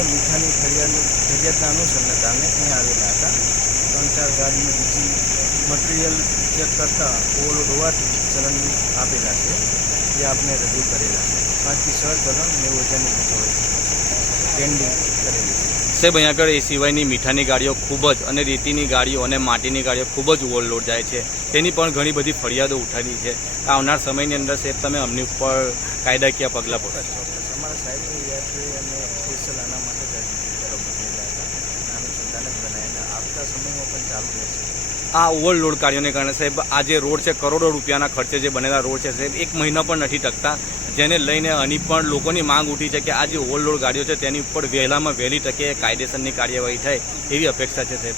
કારણોસર મીઠાની ફરિયાદના અનુસંધાને અહીંયા આવેલા હતા. 3-4 ગાડીને બીજી મટીરિયલ ચેક કરતાં ઓવરલોડ હોવાથી ચલણ આપેલા છે, જે આપણે રજૂ કરેલા છે. 5 થી 6 ચલણ 90,000ની મીઠાઈ પેન્ડિંગ કરેલી છે. સાહેબ, અહીંયા આગળ એ સિવાયની મીઠાની ગાડીઓ ખૂબ જ અને રેતીની ગાડીઓ અને માટીની ગાડીઓ ખૂબ જ ઓવરલોડ જાય છે. તેની પણ ઘણી બધી ફરિયાદો ઉઠાવી છે. આવનાર સમયની અંદર સાહેબ તમે અમની ઉપર કાયદાકીય પગલાં ભરશો? અમારા સાહેબની યાત્રી અને સ્પેશિયલ આના માટે જ મોકલેલા હતા. અનુસંધાને જ બનાવીને આવતા સમયમાં પણ ચાલુ રહેશે. આ ઓવરલોડ કાર્યોને કારણે સાહેબ આ જે રોડ છે, કરોડો રૂપિયાના ખર્ચે જે બનેલા રોડ છે સાહેબ, 1 મહિના પણ નથી ટકતા, જેને લઈને આની પણ લોકોની માંગ ઉઠી છે કે આ જે ઓવરલોડ ગાડીઓ છે તેની ઉપર વહેલામાં વહેલી તકે કાયદેસરની કાર્યવાહી થાય એવી અપેક્ષા છે સાહેબ.